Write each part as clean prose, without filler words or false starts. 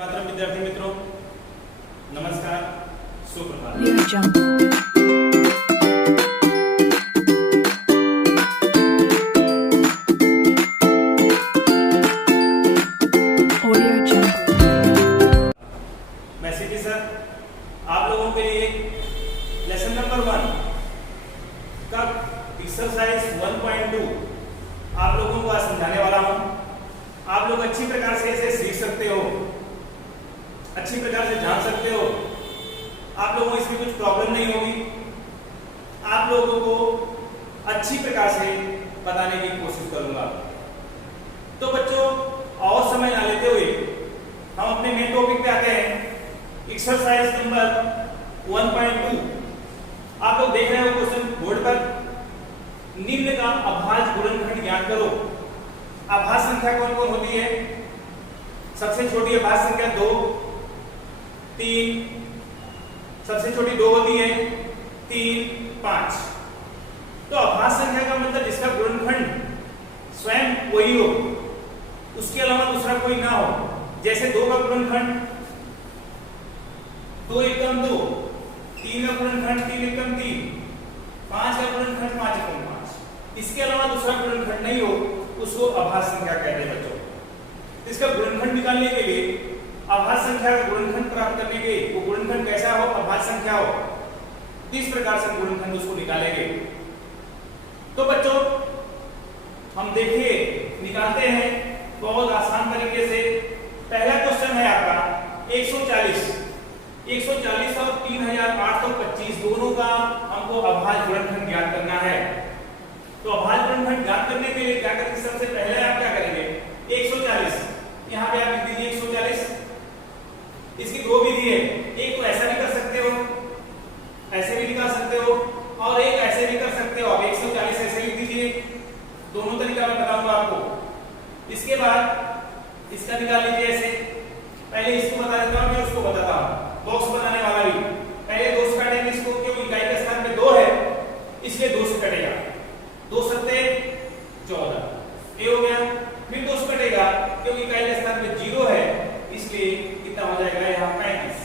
मातरम विद्यार्थी मित्रों, नमस्कार, सुप्रभात। मैं सीटी सर आप लोगों के लिए लेसन नंबर 1 का एक्सरसाइज 1.2 आप लोगों को आज समझाने वाला हूं। आप लोग अच्छी प्रकार से इसे सीख सकते हो, अच्छी प्रकार से जान सकते हो। आप लोगों को इसमें कुछ प्रॉब्लम नहीं होगी। आप लोगों को अच्छी प्रकार से बताने की कोशिश करूंगा। तो बच्चों, और समय ना लेते हुए हम अपने मेन टॉपिक पे आते हैं। एक्सरसाइज नंबर 1.2 आप लोग देख रहे हो क्वेश्चन बोर्ड पर। निम्न का अभाज्य गुणनखंड ज्ञात करो। अभाज्य संख्या कौन कौन होती है? सबसे छोटी अभाज्य संख्या 2, 3, सबसे छोटी 2 होती है, 3, 5। तो अभाज्य संख्या का मतलब जिसका गुणनखंड स्वयं वही हो, उसके अलावा दूसरा कोई ना हो। जैसे 2 का गुणनखंड 2 एकम 2, 3 का गुणनखंड 3 एकम 3, 5 का गुणनखंड 5 एकम 5। इसके अलावा दूसरा गुणनखंड नहीं हो, उसको अभाज्य संख्या कहते हैं बच्चों। इसका गुणनखंड निकालने के लिए, अभाज्य संख्या का गुणनखंड प्राप्त करने के लिए, वो गुणनखंड कैसा हो? अभाज्य संख्या हो। इस प्रकार से गुणनखंड उसको निकालेंगे। तो बच्चों, हम देखिए निकालते हैं बहुत आसान तरीके से। पहला क्वेश्चन है आपका 140 और 3825 दोनों का हमको अभाज्य गुणनखंड ज्ञात करना है। तो अभाज्य गुणनखंड ज्ञात करने के लिए क्या करेंगे? सबसे पहले आप क्या करेंगे? 140 यहाँ पे आप लिख दीजिए 140। इसकी 2 विधि है। एक तो ऐसा भी कर सकते हो, ऐसे भी निकाल सकते हो, और एक ऐसे भी कर सकते हो। आप 140 ऐसे लिख दीजिए। दोनों तरीका मैं बताऊंगा आपको। इसके बाद इसका निकाल लीजिए ऐसे। पहले इसको बता देता हूं, मैं उसको बताता हूं। बॉक्स बनाने वाला भी पहले 2 से काटेंगे इसको, क्योंकि इकाई के स्थान पे 2 है इसलिए 2 से कटेगा। 2 सत्ते 14 ये हो गया। फिर 2 से कटेगा क्योंकि इकाई के स्थान पे 0 है इसलिए कितना हो जाएगा यहाँ 35।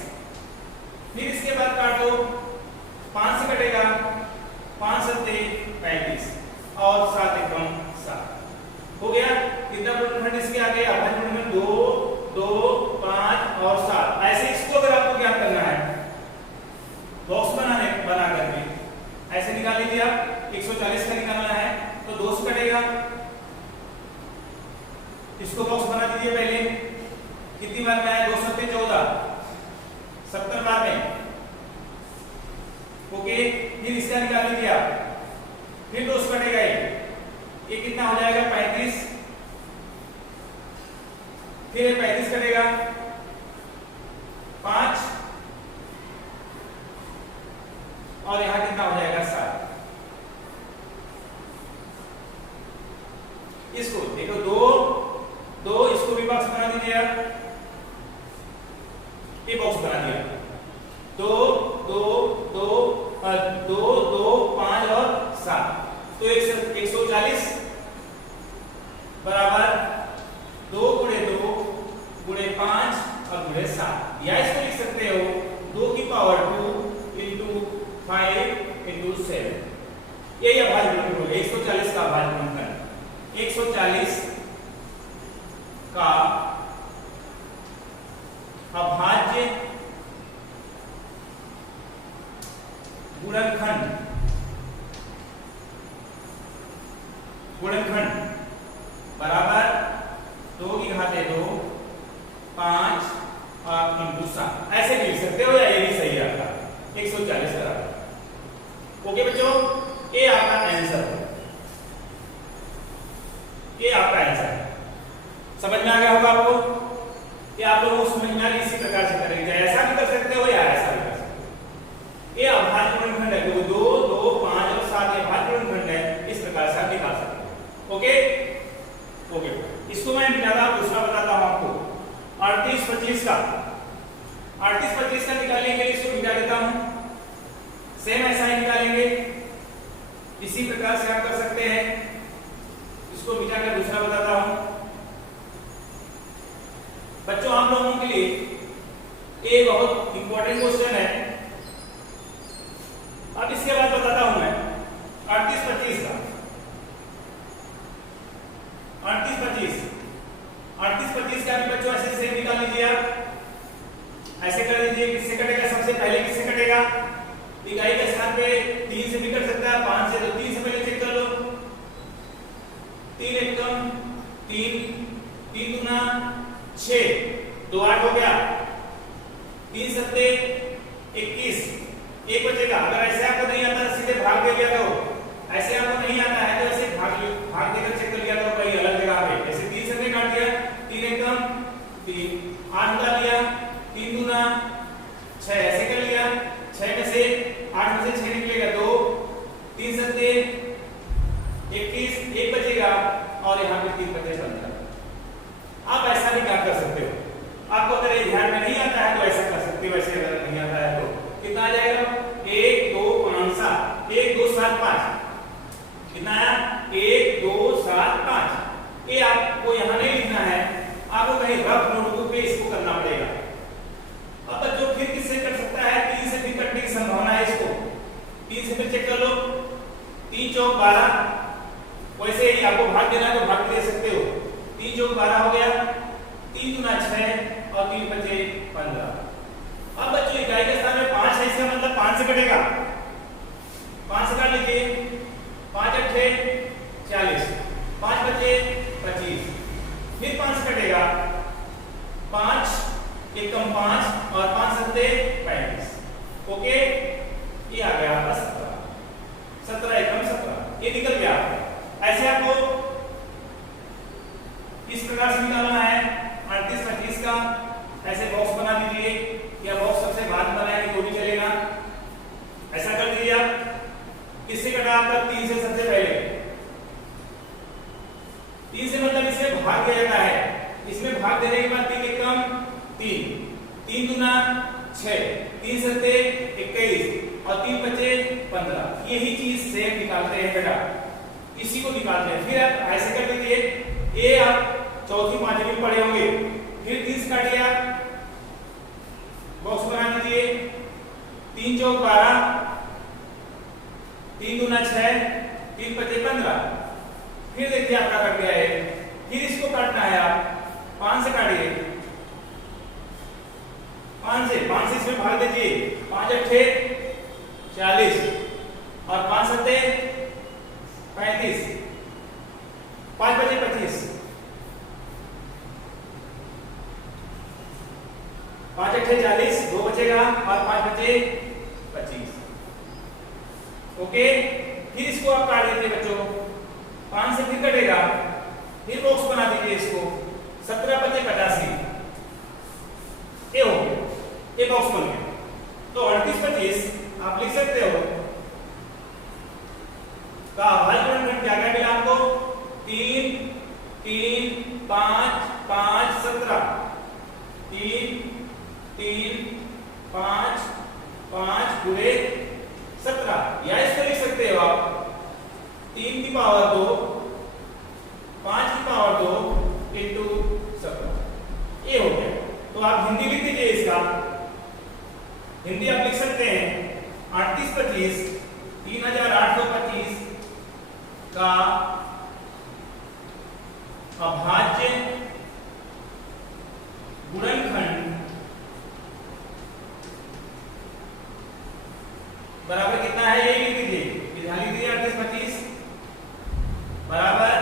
फिर इसके बाद काटो, 5 से कटेगा, 5 सत्ते 35 और 7 एकम 7 हो गया। कितना गुणनखंड इसके आ गया? अभाज्य गुणनखंड 2, 2, 5 और 7। ऐसे इसको अगर आपको ज्ञात करना है बॉक्स बना करके ऐसे निकाल लीजिए आप। 140 का निकालना है तो 2 से कटेगा, इसको बॉक्स बना दीजिए पहले। कितनी बार में आया? 2 सत्ते 14, 70 बार में। ओके, फिर इसका निकाल लीजिए आप। फिर 2 से कटेगा ये कितना हो जाएगा? 35। फिर 35 कटेगा, 5 और यहां कितना हो जाएगा? 7। इसको देखो 2 इसको भी बॉक्स बना दीजिए आप। ये बॉक्स बना दिया। 2, 2, 2, 2, 2, 5 और 7। तो 140 बराबर 2 गुणे 2 गुणे 5 और गुणे 7। या इसको लिख सकते हो 2 की पावर 2 इंटू 5 इंटू 7। यही अभाज्य गुणनखंड हो गया 140 का अभाज्य गुणनखंड। 140 का अभाज्य गुणनखंड बराबर 2 की घात 2, 5 और इंटू 7। ऐसे भी लिख सकते हो, या ये भी सही है आपका 140 बराबर। ओके बच्चों, ये आपका आंसर है। ये आपका आंसर है। समझ में आ गया होगा आपको? ये आप लोगों को समझ में आ गया। इसी प्रकार से करेंगे, ऐसा भी कर सकते हो या ऐसा भी कर सकते हो। ये अभाज्य गुणनखंड है। 2, 2, 5 और 7 ये अभाज्य गुणनखंड है। इस प्रकार से आप निकाल सकते हो। ओके ओके, इसको मैं मिटाता दूसरा बताता हूं आपको। 38 25 का 38 25 का निकालने के लिए इसको मिटा देता हूं। सेम ऐसा ही निकालेंगे। इसी प्रकार से आप कर सकते हैं। इसको मिटाकर दूसरा बताता हूं। बच्चों आप लोगों के लिए एक बहुत इंपॉर्टेंट क्वेश्चन है। अब इसके बाद बताता हूं मैं 38-25 का। 38-25 का भी बच्चों ऐसे से निकाल लीजिए आप। ऐसे कर लीजिए, किससे कटेगा? सबसे पहले किससे कटेगा? इकाई के स्थान पे 3 से भी कट सकता है, 5 से, तो 3 से पहले चेक कर लो। 3 एकम 3, 3 दूना 6, 2 8 हो गया, 3 सत्ते 21, एक बचेगा। अगर ऐसे आपको नहीं आता तो सीधे भाग दे लिया करो। ऐसे आपको नहीं आता है तो ऐसे भाग देकर चेक कर लिया करो कहीं अलग जगह पे। ऐसे 3 से काट दिया, 3 एकम 3, 8 उड़ा लिया, 3 दूना 6, ऐसे कर लिया। 6 में से 8 में से 6 निकलेगा 2, 3 सत्ते 21, एक बचेगा और यहाँ पे 3 बचे 15। आप ऐसा भी क्या कर सकते हो, आपको अगर ये ध्यान में नहीं आता है तो ऐसा कर सकते हो। ऐसे अगर नहीं आता है तो कितना आ जाएगा? 1 2 5 7, 1 2 7 5, कितना आया? 1 2 7 5। ये आपको यहाँ नहीं लिखना है, आपको कहीं रफ नोटबुक पे इसको करना पड़ेगा। अब बच्चों फिर किससे कट सकता है? 3 से भी कटने की संभावना है इसको। 3 से फिर चेक कर लो, 3 चौक 12, वैसे ही आपको भाग देना है तो भाग दे सकते हो। 3 चौक 12 हो गया, 3 दूना 6 और 3 बचे 15। अब बच्चों इकाई के स्थान में 5 है, इसका मतलब 5 से कटेगा। 5 से काट लीजिए, 5 8 40, 5 बचे 25, फिर 5 से कटेगा, 5 एकम 5 और 5 सत्ते 35। ओके, ये आ गया आपका 17, 17 एकम 17, ये निकल गया। ऐसे आपको इस प्रकार से निकालना है 38-25 का। ऐसे बॉक्स बना दीजिए, या बॉक्स सबसे बाद में बनाएंगे तो भी चलेगा। ऐसा कर दीजिए आप। किससे कटा आपका? 3 से सबसे पहले। 3 से मतलब इसमें भाग दिया जाता है। इसमें भाग देने के बाद 3 एकम 3, 3 दूना 6, 3 सत्ते 21 और 3 बचे 15। यही चीज सेम निकालते हैं बेटा, इसी को निकालते हैं। फिर आप ऐसे कर दीजिए, ये आप चौथी पांचवी में पढ़े होंगे। फिर 30 काटिए आप, बॉक्स बना दीजिए, 3 चौक 12, 3 दूना 6, 3 बचे 15। फिर देखिए आपका कट गया है। फिर इसको काटना है आप 5 से काटिए, 5 से इसमें भाग दीजिए, 5 8 40 और 5 सत्ते 35, 5 बचे 25, 5 8 40, 2 बचेगा और 5 बचे 25। ओके, फिर इसको आप काट दीजिए बच्चों, 5 से फिर कटेगा, फिर बॉक्स बना दीजिए इसको, 17 बचे 85, ये हो गया, ये बॉक्स बन गया। तो 38-25 आप लिख सकते हो का अभाज्य गुणनखंड क्या क्या मिला आपको? 3 3 5 5 17, 3 3 5 5 गुणे 17, या इसको लिख सकते हो आप 3 की पावर 2 5 की पावर 2 इंटू 17। ये हो गया। तो आप हिंदी लिख दीजिए इसका। हिंदी आप लिख सकते हैं 38-25 3825 का अभाज्य गुणनखंड बराबर कितना है? यही लिख दीजिए, ध्यान दीजिए। 38-25 बराबर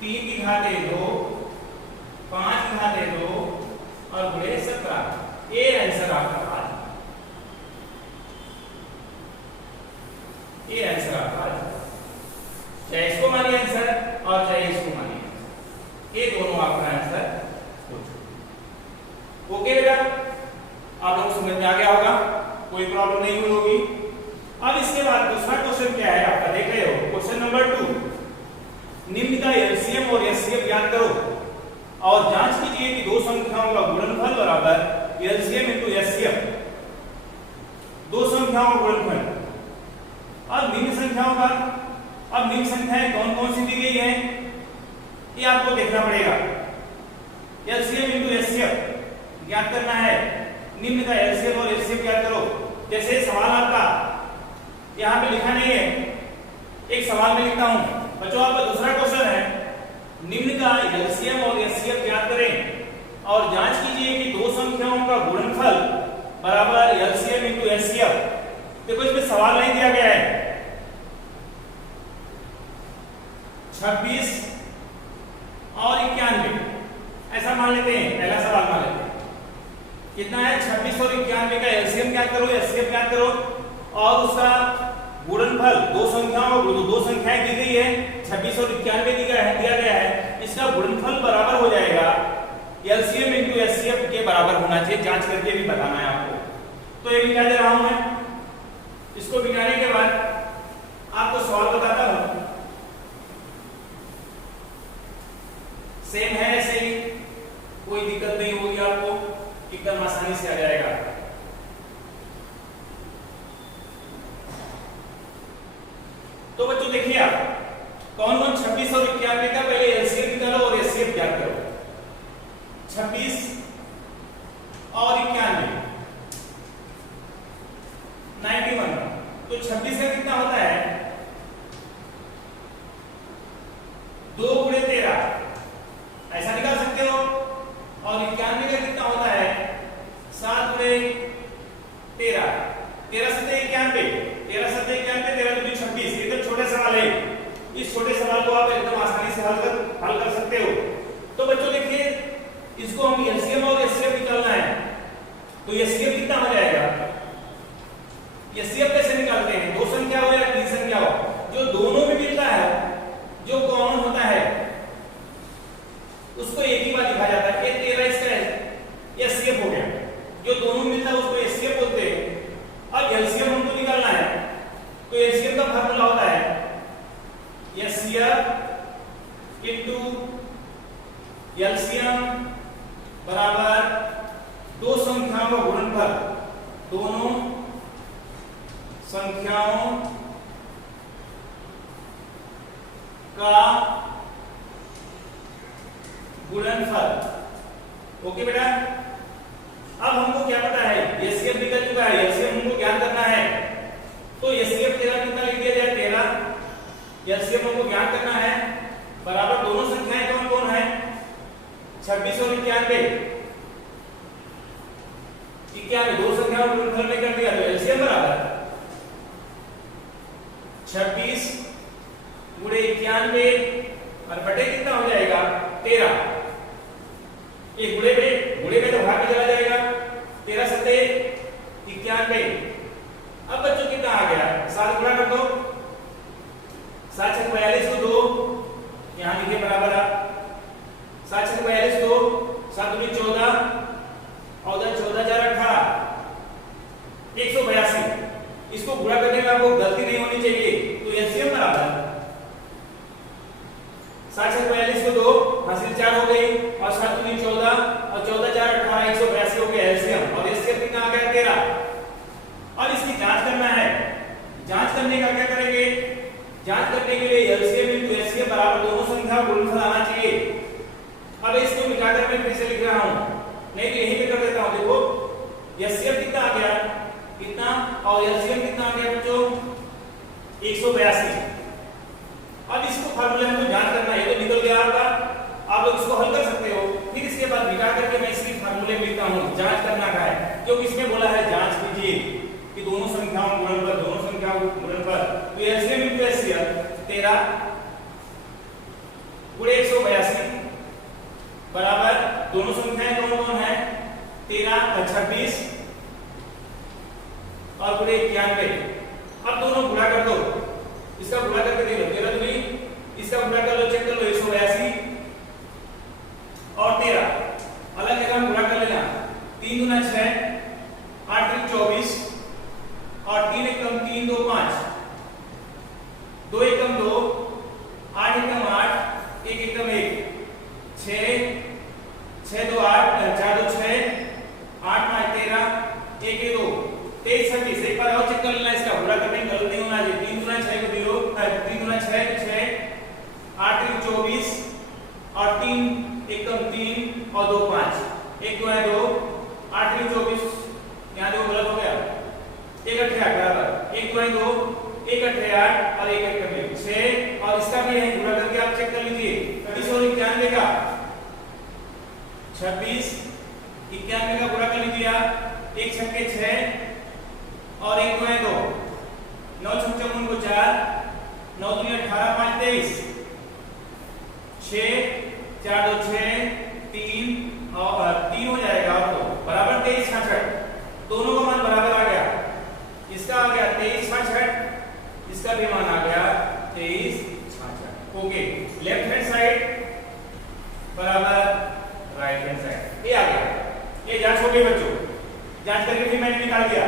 3 की घात 2, 5 की घात 2 और गुणे 17। ये आंसर आपका आ जाएगा। ये आंसर आपका आ जाएगा, चाहे इसको मानिए आंसर और चाहे इसको मानिए, ये दोनों आपका आंसर हो चुके। ओके बेटा, आप लोग समझ में आ गया होगा, कोई प्रॉब्लम नहीं हुई होगी। अब इसके बाद दूसरा क्वेश्चन क्या है आपका, देख रहे हो क्वेश्चन नंबर 2। निम्न का एलसीएम और एचसीएफ ज्ञात करो और जांच कीजिए कि दो संख्याओं का गुणनफल बराबर एलसीएम इंटू एचसीएफ, दो संख्याओं का गुणनफल। अब निम्न संख्याओं का, अब निम्न संख्याएं कौन कौन सी दी गई हैं ये आपको देखना पड़ेगा। एलसीएम इंटू एचसीएफ ज्ञात करना है। निम्न का एलसीएम और एचसीएफ ज्ञात करो। जैसे सवाल आपका यहाँ पे लिखा नहीं है, एक सवाल में लिखता हूँ बच्चों। आपका दूसरा क्वेश्चन है, निम्न का एलसीएम और एचसीएफ ज्ञात करें और जांच कीजिए कि दो संख्याओं का गुणनफल बराबर एलसीएम इंटू एचसीएफ। देखो इसमें सवाल नहीं दिया गया है। 26 और 91 ऐसा मान लेते हैं, पहला सवाल मान लेते हैं। कितना है? 26 और 91 का एलसीएम ज्ञात करो, एचसीएफ ज्ञात करो और उसका गुणनफल दो संख्याओं को, दो संख्याएं दी गई है 26 और 91 दिया गया है, इसका गुणनफल बराबर हो जाएगा एलसीएम इंटू एचसीएफ के बराबर होना चाहिए। जांच करके भी बताना है आपको। तो ये मिटा दे रहा हूं मैं। इसको मिटाने के बाद आपको सवाल बताता हूं। सेम है, ऐसे ही कोई दिक्कत नहीं होगी आपको, एकदम आसानी से आ जाएगा। तो बच्चों देखिए आप कौन कौन 26 और 91 का पहले एलसीएम निकालो और एचसीएफ ज्ञात करो। 26 और 91 91। तो 26 का कितना होता है? 2 गुणे 13 ऐसा निकाल सकते हो। और 91 का कितना होता है? 7 गुणे 13 13 सत्ते 91 13 सत्ते 91 13 दूनी 26। एकदम छोटे सवाल है। इस छोटे सवाल को आप एकदम आसानी से हल कर सकते हो। तो बच्चों देखिए इसको हम एलसीएम और एचसीएफ निकालना है। तो एचसीएफ कितना हो जाएगा? एचसीएफ कैसे निकालते हैं? दो संख्या हो या तीन संख्या हो, जो दोनों में मिलता है, जो कॉमन होता है, उसको एक ही बार लिखा जाता है। 13 इसका एचसीएफ हो गया। जो दोनों मिलता है उसको एचसीएफ बोलते हैं। अब एलसीएम हमको निकालना है। तो एलसीएम का फार्मूला होता है एचसीएफ इनटू एलसीएम बराबर दो संख्याओं का गुणनफल, दोनों संख्याओं का गुणनफल। ओके बेटा, अब हमको क्या पता है? एचसीएफ निकल चुका है, एलसीएम हमको ज्ञात करना है। तो एचसीएफ 13 कितना लिख दिया जाए? 13। एलसीएम हमको ज्ञात करना है बराबर दोनों संख्याएं कौन कौन है? 26 और 91। 91 दो संख्याओं को गुणनफल में कर दिया तो एलसीएम बराबर 26 गुणे 91 और बटे कितना हो जाएगा? 13। ये गुणे में तो भाग में चला जाएगा। 13 सत्ते 91। अब बच्चों कितना आ गया? 7 गुणा कर दो। 7 छक 42 को 2 यहां लिखे बराबर आप 7 छक 42 2 7 दूनी 14 और 14 4 18 182। इसको गुणा करने में आपको गलती नहीं होनी चाहिए। तो एलसीएम बराबर 7 छक 42 को 2 हासिल 4 हो गई और 7 दूनी 14 और 14 4 18 182 हो गया एलसीएम। और एचसीएफ कितना आ गया? 13। अब इसकी जांच करना है। जांच करने का क्या करेंगे? जांच करने के लिए एलसीएम इनटू एचसीएफ बराबर दोनों संख्या गुणनफल आना चाहिए। अब इसको मिटाकर मैं फिर से लिख रहा हूं, नहीं तो यहीं पे कर देता हूं। देखो एचसीएफ कितना आ गया? कितना और एलसीएम कितना आ गया बच्चों? 182। अब इसको फार्मूले में जांच करना है। ये तो निकल गया आपका, आप लोग इसको हल कर सकते हो। फिर इसके बाद मिटा करके मैं इसकी फार्मूले में लिखता हूं। जांच करना का है क्योंकि इसमें बोला है जांच कीजिए कि दोनों संख्याओं गुणनफल, दोनों संख्याओं गुणनफल। तो एलसीएम इनटू एचसीएफ 13 गुणे 182 बराबर दोनों संख्याएं कौन कौन है? 13 और 26 और गुणे 91। अब दोनों गुणा कर दो। इसका गुणा करके दे लो 13 दूनी, इसका गुणा कर लो, चेक कर लो 182 और 13 अलग जगह गुणा कर लेना। 3 दूना 6 8 3 24 और 3 एकम 3 2 5 2 एकम 2 8 एकम 8 1 एकम 1 6 6 2 8 4 2 6 8 5 13 1 1 2 23 26। एक बार और चेक कर लेना, इसका गुणा करने में गलती होना चाहिए। 3 गुना 6 को 0 3 गुना 6 6 8 3 24 और 3 एकम 3 और 8 3 24, यहाँ देखो गलत हो गया, 1 8 8 बराबर 1 2 2, 1 8 8 और 1 1 6, और इसका भी है गुणा करके आप चेक कर लीजिए। 30 और 91 का 26, 91 का गुणा कर लीजिए आप, 1 6 6 और 1 2 2, 9 6 4 4, 9 3 18 5 23, 6 4 2 6 3 और 3 हो जाएगा, और तो बराबर 23 66, दोनों का मान बराबर आ गया, इसका आ गया 23 66, इसका भी मान आ गया 23 66। ओके, लेफ्ट हैंड साइड बराबर राइट हैंड साइड, ये आ गया। ये जांच हो गई बच्चों, जांच करके फिर मैंने निकाल दिया,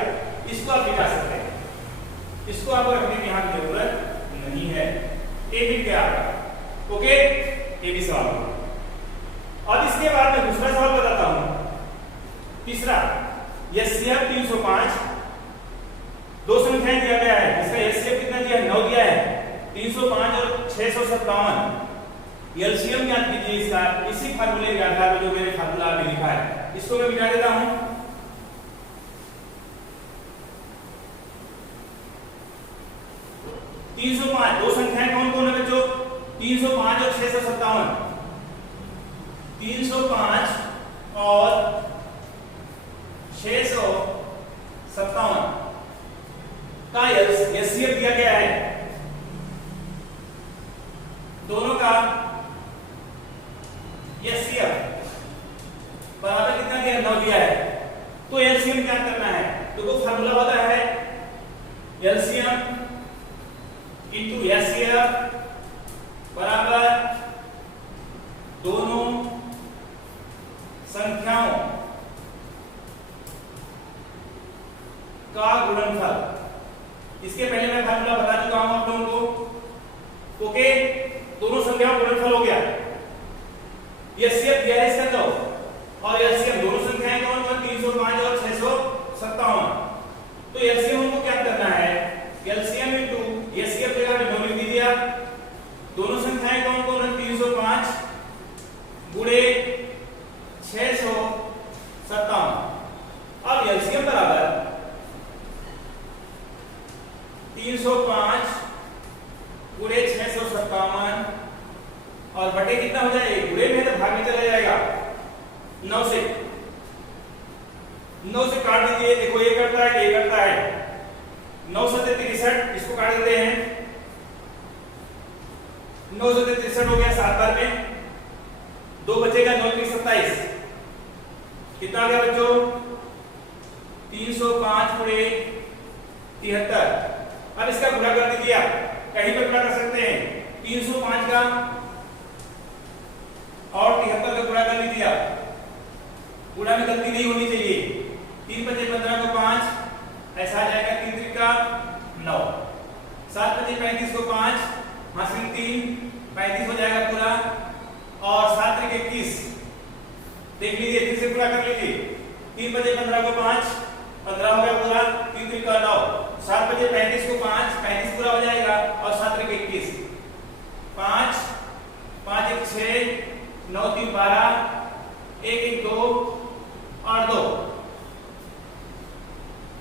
इसको आप निकाल सकते हैं, इसको आपको रखने की यहाँ की जरूरत नहीं है। ये भी क्या आपका, ओके, ये भी सवाल होगा। और इसके बाद मैं दूसरा सवाल बताता हूं, तीसरा, एचसीएफ 305, दो संख्याएं दिया गया है, इसका एचसीएफ कितना दिया है, 9 दिया है, 305 और 657, एलसीएम ज्ञात कीजिए इसका, इसी फार्मूले के आधार पर जो मैंने फार्मूला अभी लिखा है, इसको मैं मिटा देता हूं। 305, दो संख्याएं कौन कौन है बच्चों, 305 और 657, 305 और 657 का एचसीएफ दिया गया है, दोनों का एचसीएफ बराबर कितना दिया, 9 दिया है, तो एलसीएम क्या करना है, तो वो फार्मूला होता है एलसीएम इनटू एचसीएफ बराबर दोनों संख्याओं का गुणनफल। इसके पहले मैं फार्मूला बता चुका हूं आप लोगों को, ओके, दोनों संख्याओं का गुणनफल हो गया, एचसीएफ दिया है इसका 9 और एलसीएम, दोनों संख्याएं कौन कौन, 305 और 657, तो एलसीएम हमको क्या करना है, एलसीएम इनटू एचसीएफ जगह पे 9 लिख दीजिए, दोनों संख्याएं कौन कौन है, 305 गुणे 657, अब एलसीएम बराबर 305 गुणे 657 और बटे कितना हो जाएगा, गुणे में तो भाग में चला जाएगा, 9 से काट दीजिए, देखो ये करता है, ये करता है, 9 7 63, इसको काट देते हैं, 9 7 63 हो गया 7 बार में, 2 बचेगा, 9 3 27, कितना आ गया बच्चों, 305 गुणे 73, अब इसका गुणा कर दीजिए, आप कहीं पर गुणा कर सकते हैं, 305 का और 73 का गुणा कर लीजिए, गुणा में गलती नहीं होनी चाहिए, 3 5 15 को 5, ऐसा आ जाएगा, 3 3 का 9, 7 5 35 को 5, हासिल 3 35 हो जाएगा पूरा, और 7 3 21, देख लीजिए, फिर से पूरा कर लीजिए, 3 5 15 को 5, 15 हो गया पूरा, 3 3 का 9, 7 5 35 को 5, 35 पूरा हो जाएगा, और 7 3 21, 5 5 1 6, 9 3 12, 1 1 2 और 2,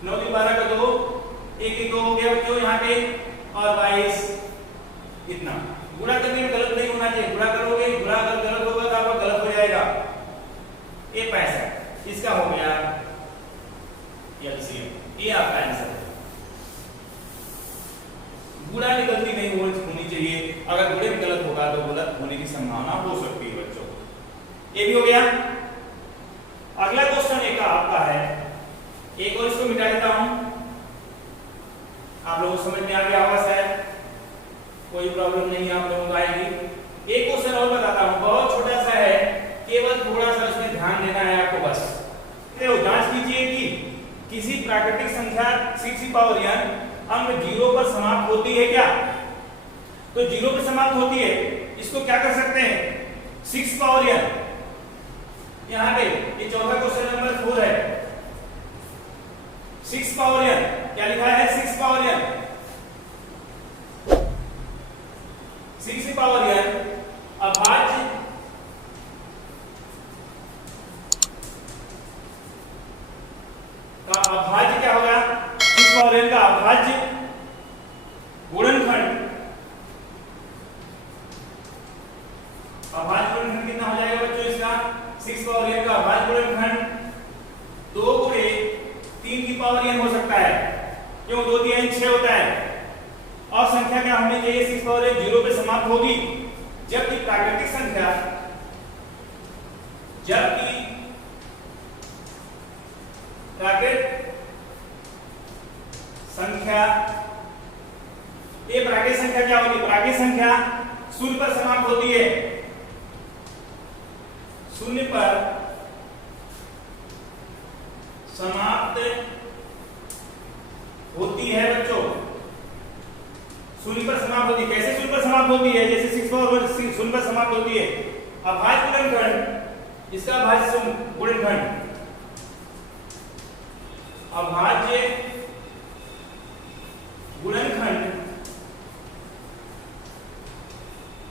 9 3 12 का 2, 1 1 2 हो गया बच्चों यहाँ पे, और 22, इतना गुणा करने में गलत नहीं होना चाहिए, गुणा करोगे, गुणा अगर गलत होगा तो आपका गलत हो जाएगा, ये 65, इसका हो गया एलसीएम, ये आपका आंसर है। गुणा में गलती नहीं होनी चाहिए, अगर गुणे में गलत होगा तो गलत होने की संभावना हो सकती है बच्चों, ये भी हो गया। अगला क्वेश्चन एक आपका है, एक और इसको मिटा देता हूं, आप लोगों को समझ में आ गया होगा शायद, कोई प्रॉब्लम नहीं आप लोगों को आएगी। एक क्वेश्चन और बताता हूं, बहुत छोटा सा है, केवल थोड़ा सा उसमें ध्यान देना है आपको बस। देखो जांच कीजिए कि किसी प्राकृतिक संख्या 6 पावर n अंक 0 पर समाप्त होती है क्या, तो 0 पर समाप्त होती है, इसको क्या कर सकते हैं, 6 पावर n, यहाँ पे ये चौथा क्वेश्चन नंबर 4 है, 6 पावर n, क्या लिखा है, 6 पावर n, 6 पावर n अभाज्य का अभाज्य क्या होगा, 6 पावर n का अभाज्य गुणनखंड, अभाज्य गुणनखंड कितना हो जाएगा बच्चों इसका, 6 पावर n का अभाज्य गुणनखंड 2 गुणे 3 की पावर n हो सकता है, क्यों 2 3 6 होता है। और संख्या क्या होनी चाहिए, 6 पावर n 0 पे समाप्त होगी, जबकि प्राकृतिक संख्या, जबकि प्राकृतिक संख्या, ये प्राकृतिक संख्या क्या होगी, प्राकृतिक संख्या 0 पर समाप्त होती है, 0 पर समाप्त होती है बच्चों, 0 पर समाप्त होती है। कैसे 0 पर समाप्त होती है, जैसे 6 पावर 0 पर समाप्त होती है। अभाज्य गुणनखंड, इसका अभाज्य गुणनखंड, अभाज्य गुणनखंड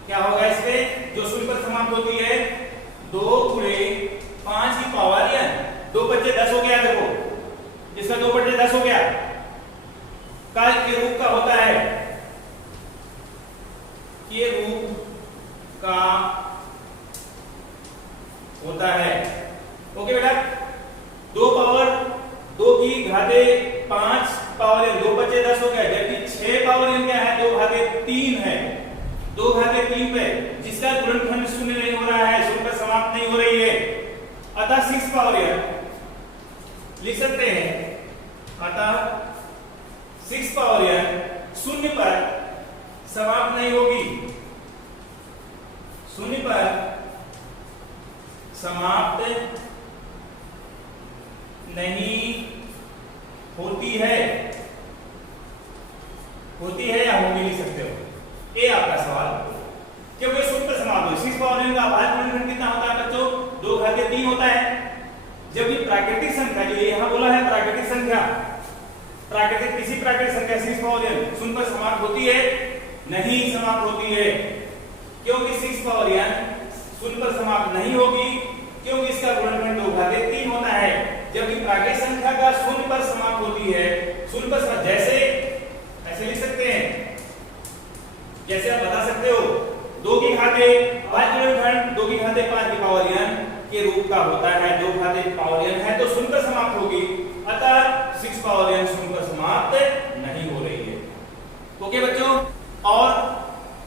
क्या होगा इसपे, जो 0 पर समाप्त होती है, 2 गुणे 5 की पावर n, 2 बच्चे 10 हो गया, देखो इसका 2 बच्चे 10 हो गया, काल के रूप का होता है, ये रूप का होता है। ओके बेटा, 2 पावर 2 की घाते 5 पावर n, 2 बच्चे 10 हो गया, जबकि 6 पावर n क्या है, 2 घाते 3 है, 2 घाते 3 पे जिसका गुणनखंड 0 नहीं हो रहा है, 0 पर समाप्त नहीं हो रही है, अतः 6 पावर n लिख सकते हैं, अतः 6 पावर n 0 पर समाप्त नहीं होगी, 0 पर समाप्त नहीं होती है, या होगी, लिख सकते हो, ये आपका सवाल, क्योंकि 0 पर समाप्त हो। 6 पावर n का अभाज्य गुणनखंड कितना होता है बच्चों, 2 घाते 3 होता है, जबकि प्राकृतिक संख्या, जो यहां बोला है प्राकृतिक संख्या, प्राकृतिक किसी प्राकृतिक संख्या 6 पावर n 0 पर समाप्त होती है, नहीं समाप्त होती है, क्योंकि 6 पावर n 0 पर समाप्त नहीं होगी, क्योंकि इसका गुणनखंड 2 घाते 3 होता है, जबकि प्राकृतिक संख्या का 0 पर समाप्त होती है, 0 पर समाप्त, जैसे ऐसे लिख सकते हैं, जैसे आप बता सकते हो 2 की घाते 5 गुणनखंड 2 की घाते 5 की पावर n के रूप का होता है, 2 घाते पावर n है तो 0 पर समाप्त होगी, अतः 6 पावर n 0 पर समाप्त नहीं हो रही है। ओके बच्चों, और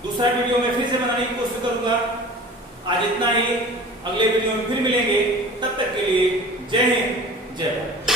दूसरा वीडियो में फिर से बनाने की कोशिश करूंगा। आज इतना ही, अगले वीडियो में फिर मिलेंगे, तब तक के लिए जय हिंद, जय भारत।